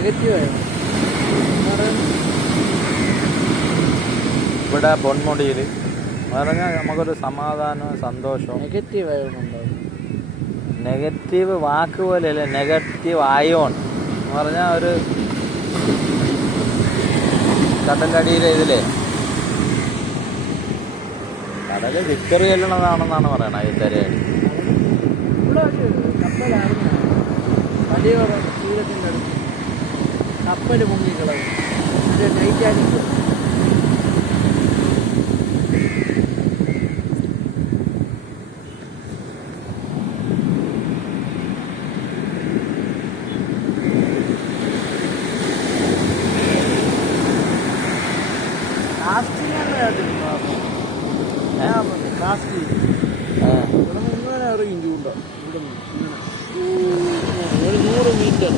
നെഗറ്റീവായിരുന്നു. ഇവിടെ പൊന്മുടിയിൽ പറഞ്ഞാൽ നമുക്കൊരു സമാധാനവും സന്തോഷവും. നെഗറ്റീവായിരുന്നു. നെഗറ്റീവ് വാക്ക് പോലെയല്ലേ, നെഗറ്റീവ് അയോൺ എന്ന് പറഞ്ഞാൽ ഒരു കടലടിയിലെ ഇതിലെ കടല് വിക്ടറി ചെല്ലണതാണെന്നാണ് പറയണത് ഈ തിരയടി. ഇവിടെ ഒരു കപ്പലായിരുന്നു വലിയോറ തീരത്തിൻ്റെ അടുത്ത് കപ്പൽ മുങ്ങിക്കളയും ടൈറ്റാനിക്. കാസ്റ്റിംഗ് ഇവിടെ ഇങ്ങനെ ഇറങ്ങി ചൂണ്ട ഇവിടെ ഒരു 100 മീറ്റർ